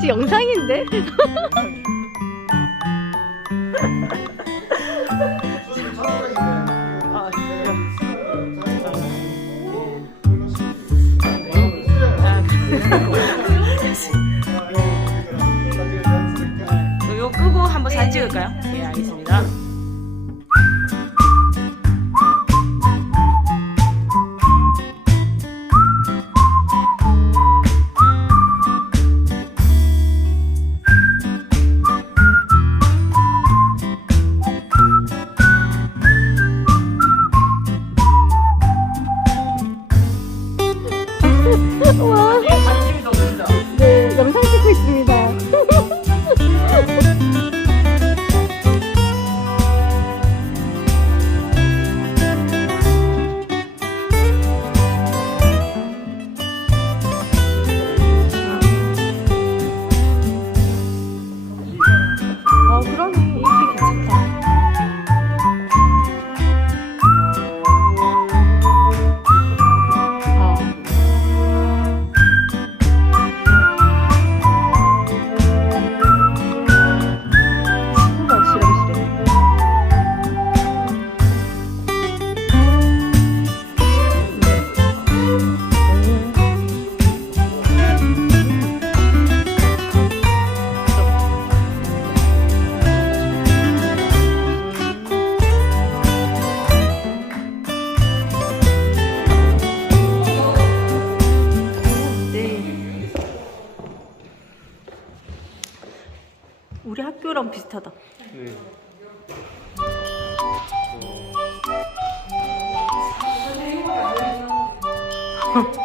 지금 영상인데? 아, 이거 끄고 한번 사진 찍을까요? 예, 알겠습니다. 우리 학교랑 비슷하다. 아,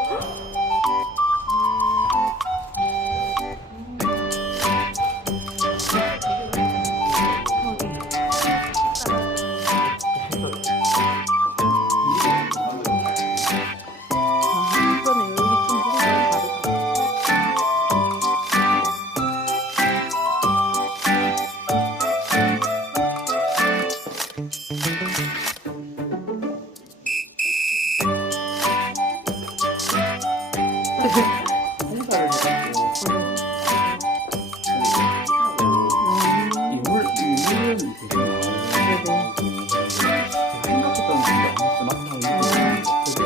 이물 이물은 되게 나오고 생각했던 게 막상 이거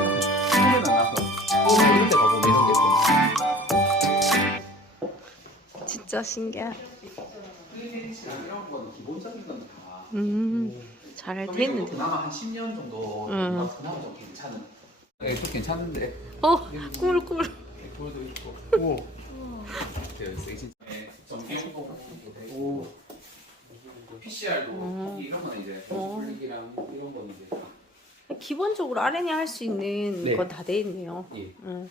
소리가 나서 이럴 때가 보면 이런 게 진짜 신기해. 이런 건 기본적인 건 다. 음, 잘돼 있는데. 그나마 한 10년 정도 응. 그나마 좀 괜찮은. 네, 좀 괜찮은데. 어, 꾸물 네. PCR도 어. 이런 건 이제 어. 플릭이랑 이런 건 이제 다. 기본적으로 RNA 할 수 있는 네. 건 다 돼 있네요. 예. 응.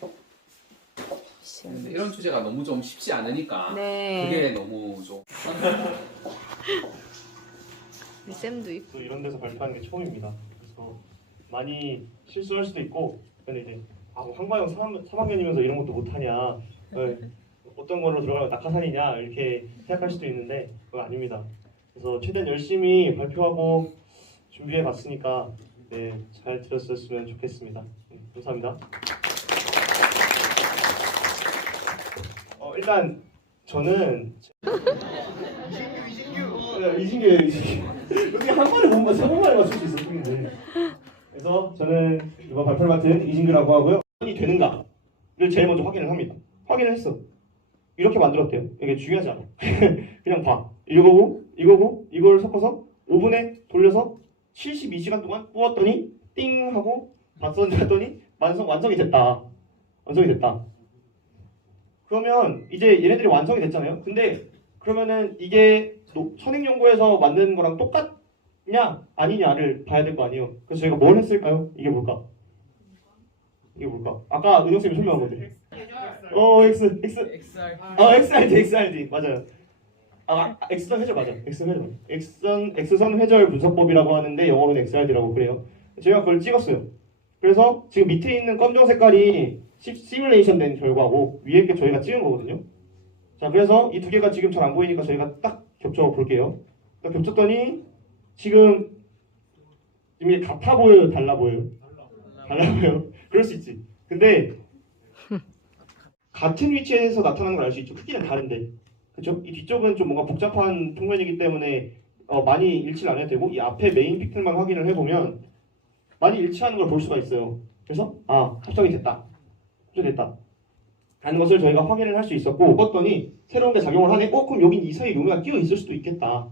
근데 이런 주제가 너무 좀 쉽지 않으니까 네. 그게 너무 좀 쌤도 있고. 또 이런 데서 발표하는 게 처음입니다. 그래서 많이 실수할 수도 있고 근데 이제 아, 뭐 황바영 3, 3학년이면서 이런 것도 못하냐 네, 어떤 걸로 들어가면 낙하산이냐 이렇게 생각할 수도 있는데 그거 아닙니다. 그래서 최대한 열심히 발표하고 준비해 봤으니까 네, 잘 들었으면 좋겠습니다. 네, 감사합니다. 어, 일단 저는 이진규 이진규 이진규 여기 한 번에 뭔가 세 번만에 맞출 수 있을 뿐인데 그래서 저는 이번 발표를 맡은 이진규라고 하고요. 이 되는가를 제일 먼저 확인을 합니다. 확인을 했어. 이렇게 만들었대요. 이게 중요하지 않아. 그냥 봐. 이거고 이거고 이걸 섞어서 오븐에 돌려서 72시간 동안 구웠더니 띵 하고 봤었는데 했더니 완성 완성이 됐다. 완성이 됐다. 그러면 이제 얘네들이 완성이 됐잖아요. 근데 그러면은 이게 노- 선행연구에서 만든 거랑 똑같 냐 아니냐를 봐야 될 거 아니에요. 그래서 저희가 뭘 했을까요? 이게 뭘까? 이게 뭘까? 아까 은영 쌤이 설명한 거죠. 어 X X XR 아 XRD XRD 맞아요. 아 X선 회절 맞아. X선 회절. X선 X선 회절 분석법이라고 하는데 영어로는 XRD라고 그래요. 제가 그걸 찍었어요. 그래서 지금 밑에 있는 검정 색깔이 시, 시뮬레이션 된 결과고 위에 게 저희가 찍은 거거든요. 자 그래서 이 두 개가 지금 잘 안 보이니까 저희가 딱 겹쳐 볼게요. 딱 겹쳤더니 지금 이게 같아 보여요, 달라 보여요? 달라 보여요. 그럴 수 있지. 근데 같은 위치에서 나타나는 걸 알 수 있죠. 크기는 다른데. 그렇죠? 이 뒤쪽은 좀 뭔가 복잡한 평면이기 때문에 어, 많이 일치를 안 해도 되고 이 앞에 메인 픽셀만 확인을 해보면 많이 일치하는 걸 볼 수가 있어요. 그래서 아 합성이 됐다. 합성됐다. 라는 것을 저희가 확인을 할 수 있었고 봤더니 새로운 게 작용을 하네. 어 그럼 여긴 이 사이에 요매가 끼어 있을 수도 있겠다.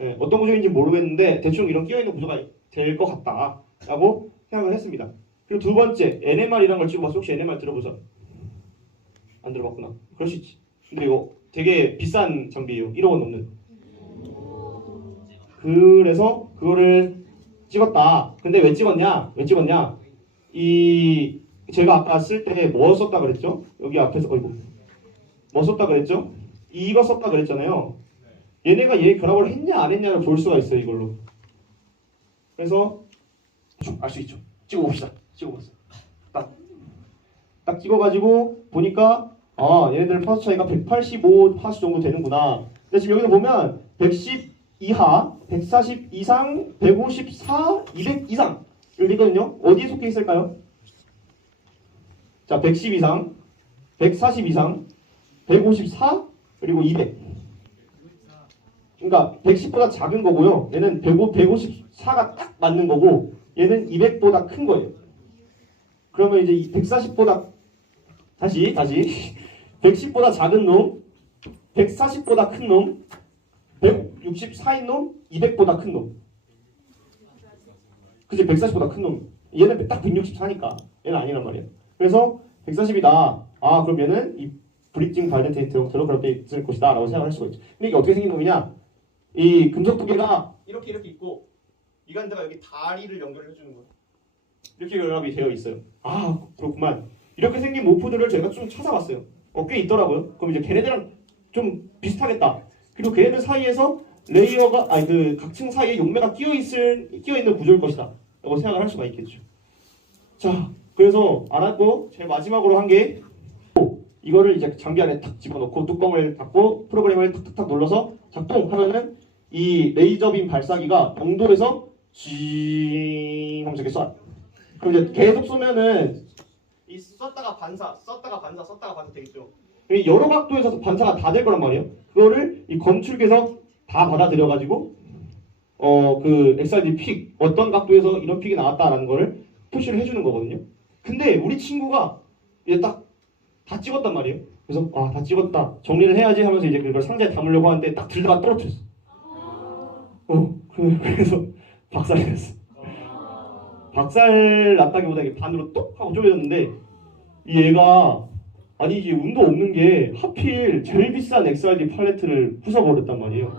예, 어떤 구조인지 모르겠는데 대충 이런 끼어 있는 구조가 될 것 같다라고 생각을 했습니다. 그리고 두 번째 NMR이라는 걸 찍어봤어. 혹시 NMR 들어보죠? 안 들어봤구나. 그럴 수 있지. 근데 이거 되게 비싼 장비예요. 1억 원 넘는. 그래서 그거를 찍었다. 근데 왜 찍었냐? 왜 찍었냐? 이 제가 아까 쓸 때 뭐 썼다 그랬죠? 여기 앞에서 어이구 뭐 썼다 그랬죠? 이거 썼다 그랬잖아요. 얘네가 얘 결합을 했냐 안 했냐를 볼 수가 있어요 이걸로. 그래서 알 수 있죠. 찍어봅시다. 찍어봤어. 딱, 딱 찍어가지고 보니까 아 얘네들 파수 차이가 185 파수 정도 되는구나. 근데 지금 여기서 보면 110 이하, 140 이상, 154, 200 이상 이렇게 있거든요. 어디에 속해 있을까요? 자, 110 이상, 140 이상, 154 그리고 200. 그러니까 110보다 작은 거고요. 얘는 105, 154가 딱 맞는 거고 얘는 200보다 큰 거예요. 그러면 이제 이 140보다 다시 다시 110보다 작은 놈, 140보다 큰 놈, 164인 놈, 200보다 큰 놈. 그지 140보다 큰 놈. 얘는 딱 164니까 얘는 아니란 말이에요. 그래서 140이다. 아 그럼 얘는 이 브릿징 발렌테이트 형태로 그렇게 있을 것이다 라고 생각할 수가 있죠. 근데 이게 어떻게 생긴 놈이냐? 이 금속 두 개가 이렇게 이렇게 있고 이간데가 여기 다리를 연결해 주는 거예요. 이렇게 연합이 되어 있어요. 아 그렇구만. 이렇게 생긴 모프들을 저희가 좀 찾아봤어요. 어, 꽤 있더라고요. 그럼 이제 걔네들랑 좀 비슷하겠다. 그리고 걔네들 사이에서 레이어가 아니 그 각층 사이에 용매가 끼어 있을 끼어 있는 구조일 것이다. 라고 생각을 할 수가 있겠죠. 자, 그래서 알았고 제일 마지막으로 한 게 이거를 이제 장비 안에 탁 집어넣고 뚜껑을 닫고 프로그램을 탁탁탁 눌러서 작동하면은 이 레이저빔 발사기가 영도에서 쥐 하면서 이렇게 쏴. 그럼 이제 계속 쏘면은 이 썼다가 반사, 썼다가 반사, 썼다가 반사 되겠죠. 이 여러 각도에서 반사가 다 될 거란 말이에요. 그거를 이 건축에서 다 받아들여 가지고 어 그 XRD 픽 어떤 각도에서 이런 픽이 나왔다라는 거를 표시를 해주는 거거든요. 근데 우리 친구가 이제 딱 다 찍었단 말이에요. 그래서 아 다 찍었다 정리를 해야지 하면서 이제 그걸 상자에 담으려고 하는데 딱 들다가 떨어뜨렸어. 어 그- 그래서 박살이 났어. 박살 났다기보다 이게 반으로 똑 하고 쪼개졌는데 이 얘가 아니 이게 운도 없는 게 하필 제일 비싼 XRD 팔레트를 부숴버렸단 말이에요.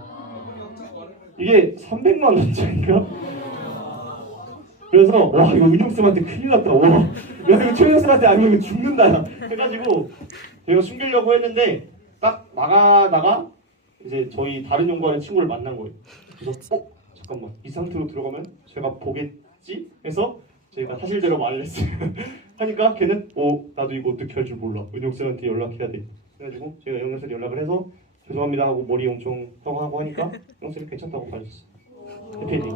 이게 300만 원짜리인가? 그래서 와 이거 은용쌤한테 큰일 났다. 와, 야 이거 최은용쌤한테 아니면 죽는다. 해가지고 제가 숨기려고 했는데 딱 나가다가 이제 저희 다른 연구하는 친구를 만난 거예요. 그래서 어 잠깐만 이 상태로 들어가면 제가 보겠지? 해서 저희가 사실대로 말을 했어요. 하니까 걔는 어 나도 이거 어떻게 할 줄 몰라. 은용쌤한테 연락해야 돼. 그래가지고 제가 영영쌤한테 연락을 해서 죄송합니다 하고 머리 엄청 하고 하고 하니까 영쌤이 괜찮다고 가르쳤어. 해피엔딩.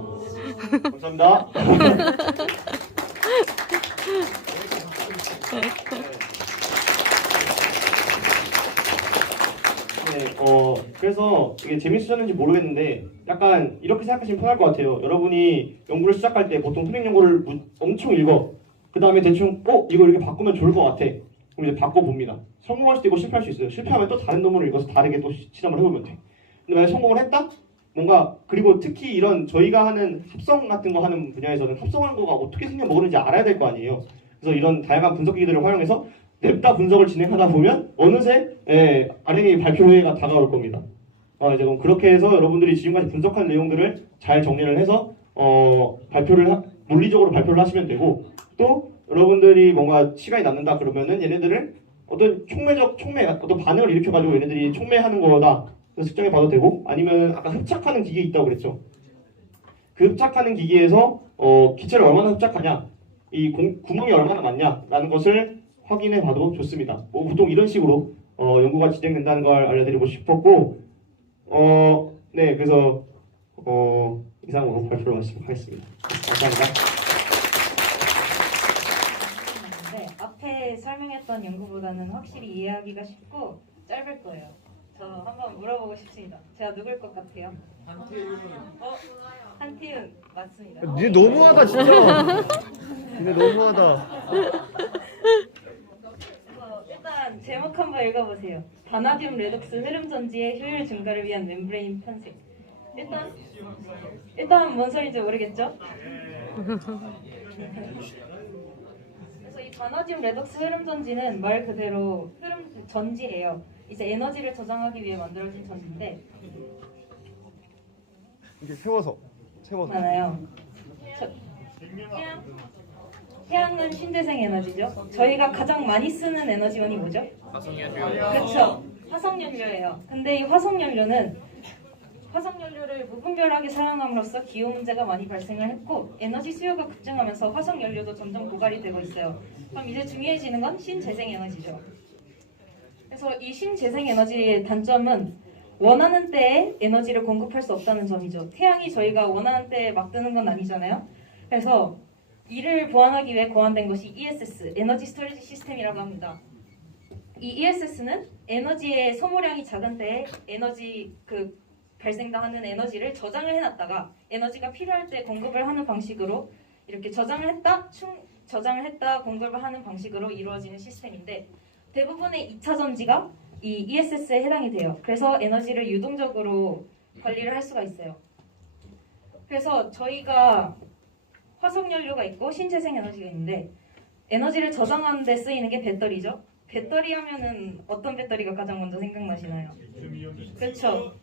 감사합니다. 네, 어, 그래서 이게 재밌으셨는지 모르겠는데 약간 이렇게 생각하시면 편할 것 같아요. 여러분이 연구를 시작할 때 보통 토익 연구를 무- 엄청 읽어. 그 다음에 대충 어 이거 이렇게 바꾸면 좋을 것 같아. 그럼 이제 바꿔 봅니다. 성공할 수도 있고 실패할 수 있어요. 실패하면 또 다른 논문을 읽어서 다르게 또 시- 실험을 해보면 돼. 근데 만약 성공을 했다? 뭔가 그리고 특히 이런 저희가 하는 합성 같은 거 하는 분야에서는 합성하는 거가 어떻게 생겨 먹는지 알아야 될 거 아니에요. 그래서 이런 다양한 분석 기기들을 활용해서 냅다 분석을 진행하다 보면 어느새 예, RNA 발표회가 다가올 겁니다. 어, 이제 그럼 그렇게 해서 여러분들이 지금까지 분석한 내용들을 잘 정리를 해서 어, 발표를 하- 물리적으로 발표를 하시면 되고 또 여러분들이 뭔가 시간이 남는다 그러면은 얘네들을 어떤 촉매적 촉매 어떤 반응을 일으켜 가지고 얘네들이 촉매하는 거다 측정해 봐도 되고 아니면 아까 흡착하는 기계 있다고 그랬죠. 그 흡착하는 기계에서 어, 기체를 얼마나 흡착하냐 이 공- 구멍이 얼마나 많냐라는 것을 확인해 봐도 좋습니다. 뭐 보통 이런 식으로 어, 연구가 진행된다는 걸 알려드리고 싶었고 어, 네 그래서 어, 이상으로 발표를 마치도록 하겠습니다. 감사합니다. 네, 앞에 설명했던 했던 연구보다는 확실히 이해하기가 쉽고 짧을 거예요. 저 한번 물어보고 싶습니다. 제가 누굴 것 같아요? 한태윤. 어? 한태윤 맞습니다. 니네 너무하다 진짜. 니네 너무하다. 제목 한번 읽어보세요. 바나듐 레독스 흐름 전지의 효율 증가를 위한 멤브레인 편색. 일단 일단 뭔 소리인지 모르겠죠? 그래서 이 바나듐 레독스 흐름 전지는 말 그대로 흐름 전지예요. 이제 에너지를 저장하기 위해 만들어진 전지인데 이렇게 세워서 세워서. 많아요. 저, 태양 태양은 신재생 에너지죠. 저희가 가장 많이 쓰는 에너지원이 뭐죠? 그렇죠. 화석연료예요. 근데 이 화석연료는 화석연료를 무분별하게 사용함으로써 기후 문제가 많이 발생을 했고 에너지 수요가 급증하면서 화석연료도 점점 고갈이 되고 있어요. 그럼 이제 중요해지는 건 신재생 에너지죠. 그래서 이 신재생 에너지의 단점은 원하는 때에 에너지를 공급할 수 없다는 점이죠. 태양이 저희가 원하는 때에 막 뜨는 건 아니잖아요. 그래서 이를 보완하기 위해 고안된 것이 ESS, 에너지 스토리지 시스템이라고 합니다. 이 ESS는 에너지의 소모량이 작은 때에 에너지 그 발생당하는 에너지를 저장을 해놨다가 에너지가 필요할 때 공급을 하는 방식으로 이렇게 저장을 했다 충 저장을 했다 공급을 하는 방식으로 이루어지는 시스템인데 대부분의 2차 전지가 이 ESS에 해당이 돼요. 그래서 에너지를 유동적으로 관리를 할 수가 있어요. 그래서 저희가 화석 연료가 있고 신재생 에너지가 있는데 에너지를 저장하는 데 쓰이는 게 배터리죠. 배터리 하면은 어떤 배터리가 가장 먼저 생각나시나요? 그렇죠.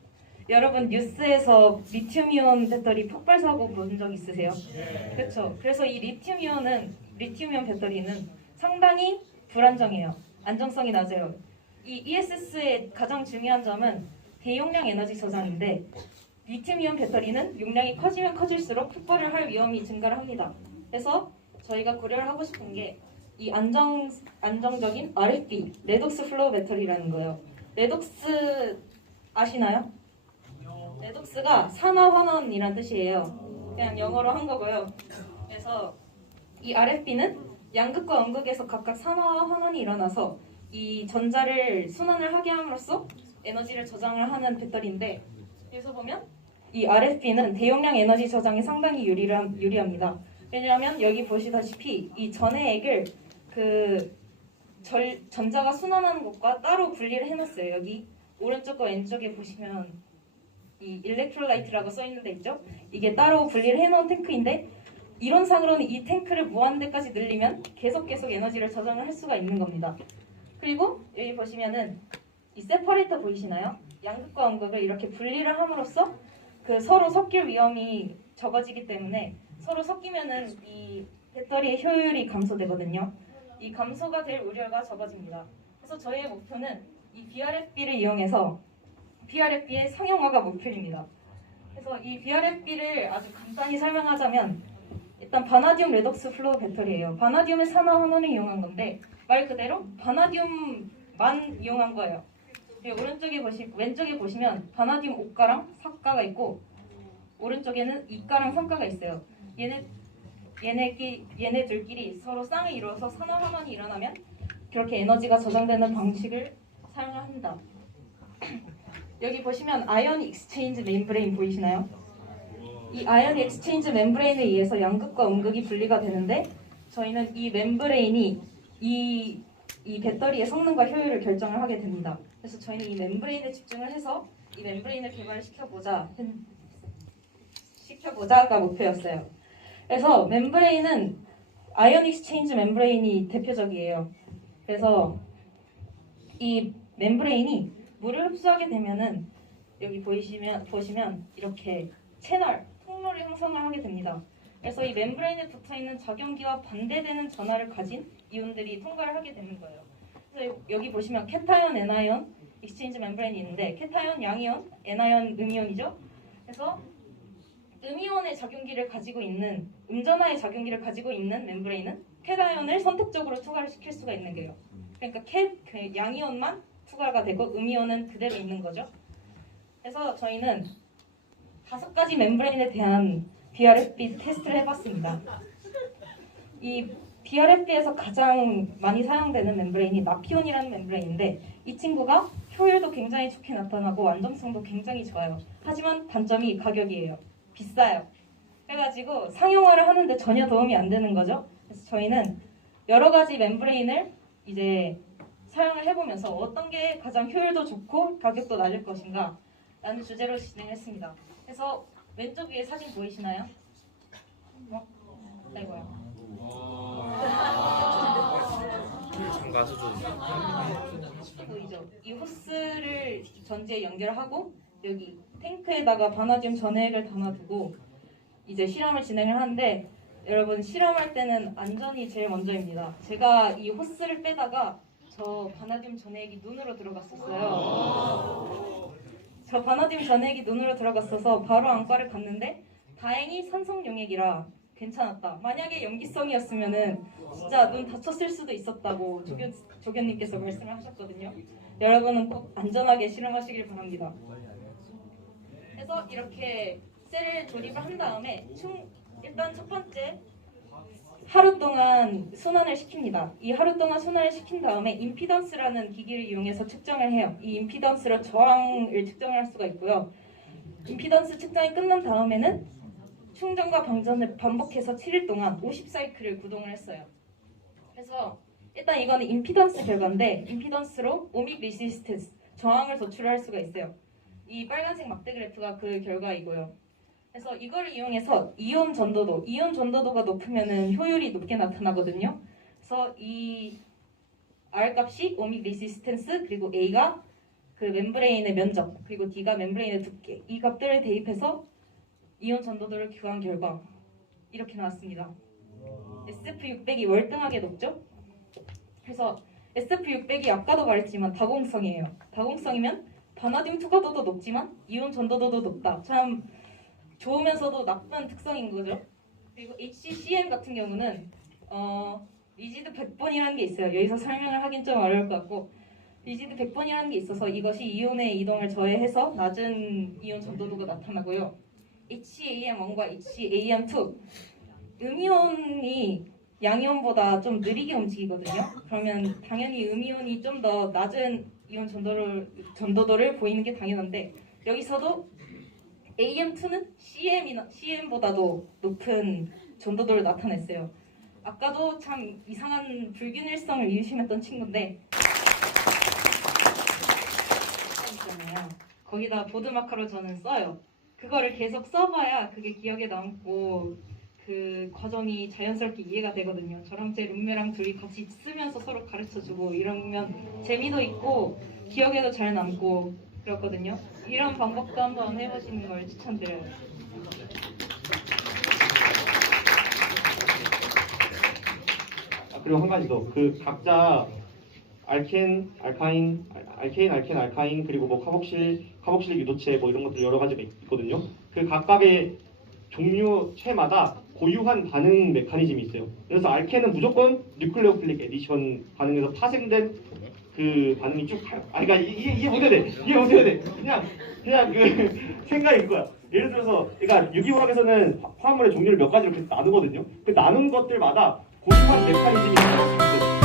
여러분 뉴스에서 리튬이온 배터리 폭발 사고 본 적 있으세요? 그렇죠. 그래서 이 리튬이온은 리튬이온 배터리는 상당히 불안정해요. 안정성이 낮아요. 이 ESS의 가장 중요한 점은 대용량 에너지 저장인데 리튬이온 배터리는 용량이 커지면 커질수록 폭발을 할 위험이 증가를 합니다. 그래서 저희가 고려를 하고 싶은 게 이 안정 안정적인 RFB 레독스 플로우 배터리라는 거예요. 레독스 아시나요? 레독스가 산화 환원이란 뜻이에요. 그냥 영어로 한 거고요. 그래서 이 RFB는 양극과 음극에서 각각 산화 환원이 일어나서 이 전자를 순환을 하게 함으로써 에너지를 저장을 하는 배터리인데 여기서 보면 이 RFB는 대용량 에너지 저장에 상당히 유리함, 유리합니다. 왜냐하면 여기 보시다시피 이 전해 액을 그 절, 전자가 순환하는 곳과 따로 분리를 해놨어요. 여기 오른쪽과 왼쪽에 보시면 이 일렉트롤라이트라고 써 있는 데 있죠? 이게 따로 분리를 해놓은 탱크인데 이론상으로는 이 탱크를 무한대까지 늘리면 계속 계속 에너지를 저장을 할 수가 있는 겁니다. 그리고 여기 보시면은 이 세퍼레이터 보이시나요? 양극과 음극을 이렇게 분리를 함으로써 그 서로 섞일 위험이 적어지기 때문에 서로 섞이면은 이 배터리의 효율이 감소되거든요. 이 감소가 될 우려가 적어집니다. 그래서 저희의 목표는 이 BRFB를 이용해서 BRFB의 상용화가 목표입니다. 그래서 이 BRFB를 아주 간단히 설명하자면 일단 바나디움 레독스 플로우 배터리예요. 바나디움의 산화 환원을 이용한 건데 말 그대로 바나디움만 이용한 거예요. 그리고 오른쪽에 보시 왼쪽에 보시면 바나디움 5가랑 4가가 있고 오른쪽에는 2가랑 3가가 있어요. 얘네 얘네끼 얘네들끼리 서로 쌍을 이루어서 산화 환원이 일어나면 그렇게 에너지가 저장되는 방식을 사용합니다. 여기 보시면 아이언 익스체인지 멤브레인 보이시나요? 이 아이언 익스체인지 멤브레인에 의해서 양극과 음극이 분리가 되는데 저희는 이 멤브레인이 이, 이 배터리의 성능과 효율을 결정을 하게 됩니다. 그래서 저희는 이 멤브레인에 집중을 해서 이 멤브레인을 개발시켜보자 시켜보자가 목표였어요. 그래서 멤브레인은 아이언 익스체인지 멤브레인이 대표적이에요. 그래서 이 멤브레인이 물을 흡수하게 되면은 여기 보이시면 보시면 이렇게 채널 통로를 형성을 하게 됩니다. 그래서 이 멤브레인에 붙어 있는 작용기와 반대되는 전하를 가진 이온들이 통과를 하게 되는 거예요. 그래서 여기 보시면 애나이온, 익스체인지 멤브레인이 있는데 캐타이온, 양이온, 애나이온, 음이온이죠. 그래서 음이온의 작용기를 가지고 있는 음전하의 작용기를 가지고 있는 멤브레인은 캐다이온을 선택적으로 투과를 시킬 수가 있는 거예요. 그러니까 캐, 그 양이온만 투과가 되고 음이온은 그대로 있는 거죠. 그래서 저희는 다섯 가지 멤브레인에 대한 BRFB 테스트를 해봤습니다. 이 DRFB에서 가장 많이 사용되는 멤브레인이 나피온이라는 멤브레인인데 이 친구가 효율도 굉장히 좋게 나타나고 완성성도 굉장히 좋아요. 하지만 단점이 가격이에요. 비싸요. 그래가지고 상용화를 하는데 전혀 도움이 안 되는 거죠. 그래서 저희는 여러 가지 멤브레인을 이제 사용을 해보면서 어떤 게 가장 효율도 좋고 가격도 낮을 것인가 라는 주제로 진행했습니다. 그래서 왼쪽 위에 사진 보이시나요? 어? 아이고요. 좀. 보이죠? 이 호스를 전지에 연결하고 여기 탱크에다가 바나듐 전해액을 담아두고 이제 실험을 진행을 하는데 여러분 실험할 때는 안전이 제일 먼저입니다. 제가 이 호스를 빼다가 저 바나듐 전해액이 눈으로 들어갔었어요. 저 바나듐 전해액이 눈으로 들어갔어서 바로 안과를 갔는데 다행히 산성 용액이라 괜찮았다. 만약에 염기성이었으면은 진짜 눈 다쳤을 수도 있었다고 조견 조견님께서 말씀을 하셨거든요. 여러분은 꼭 안전하게 실험하시길 바랍니다. 그래서 이렇게 셀을 조립을 한 다음에 충 일단 첫 번째 하루 동안 순환을 시킵니다. 이 하루 동안 순환을 시킨 다음에 임피던스라는 기기를 이용해서 측정을 해요. 이 임피던스로 저항을 측정을 할 수가 있고요. 임피던스 측정이 끝난 다음에는 충전과 방전을 반복해서 7일 동안 50사이클을 구동을 했어요. 그래서 일단 이거는 임피던스 결과인데 임피던스로 오믹 리시스텐스 저항을 도출할 수가 있어요. 이 빨간색 막대 그래프가 그 결과이고요. 그래서 이걸 이용해서 이온 전도도, 이온 전도도가 높으면은 효율이 높게 나타나거든요. 그래서 이 R 값이 오믹 리시스텐스 그리고 A가 그 멤브레인의 면적 그리고 D가 멤브레인의 두께 이 값들을 대입해서 이온 전도도를 규한 결과 이렇게 나왔습니다. SF600이 월등하게 높죠? 그래서 SF600이 아까도 말했지만 다공성이에요. 다공성이면 바나듐 투과도도 높지만 이온 전도도도 높다. 참 좋으면서도 나쁜 특성인 거죠. 그리고 HCCM 같은 경우는 어, 리지드 100번이라는 게 있어요. 여기서 설명을 하긴 좀 어려울 것 같고 리지드 100번이라는 게 있어서 이것이 이온의 이동을 저해해서 낮은 이온 전도도가 나타나고요. HAM1과 HAM2 음이온이 양이온보다 좀 느리게 움직이거든요. 그러면 당연히 음이온이 좀 더 낮은 이온 전도를, 전도도를 보이는 게 당연한데 여기서도 AM2는 CM이나 CM보다도 높은 전도도를 나타냈어요. 아까도 참 이상한 불균일성을 의심했던 친구인데. 거기다 보드마카로 저는 써요. 그거를 계속 써봐야 그게 기억에 남고 그 과정이 자연스럽게 이해가 되거든요. 저랑 제 룸메랑 둘이 같이 쓰면서 서로 가르쳐주고 이러면 재미도 있고 기억에도 잘 남고 그렇거든요. 이런 방법도 한번 해보시는 걸 추천드려요. 아, 그리고 한 가지 더. 그 각자 알켄, 알카인, 알- 알케인, 알켄, 알카인 그리고 뭐 카복실, 카복실 유도체 뭐 이런 것들 여러 가지가 있- 있거든요. 그 각각의 종류체마다 고유한 반응 메커니즘이 있어요. 그래서 알켄은 무조건 뉴클레오필릭 에디션 반응에서 파생된 그 반응이 쭉 가요. 아, 그러니까 이- 이해 못해야 돼. 이해 못해야 돼. 그냥 그냥 그 생각이 그거야. 예를 들어서, 그러니까 유기화학에서는 화- 화합물의 종류를 몇 가지로 이렇게 나누거든요. 그 나눈 것들마다 고유한 메커니즘이 있어요.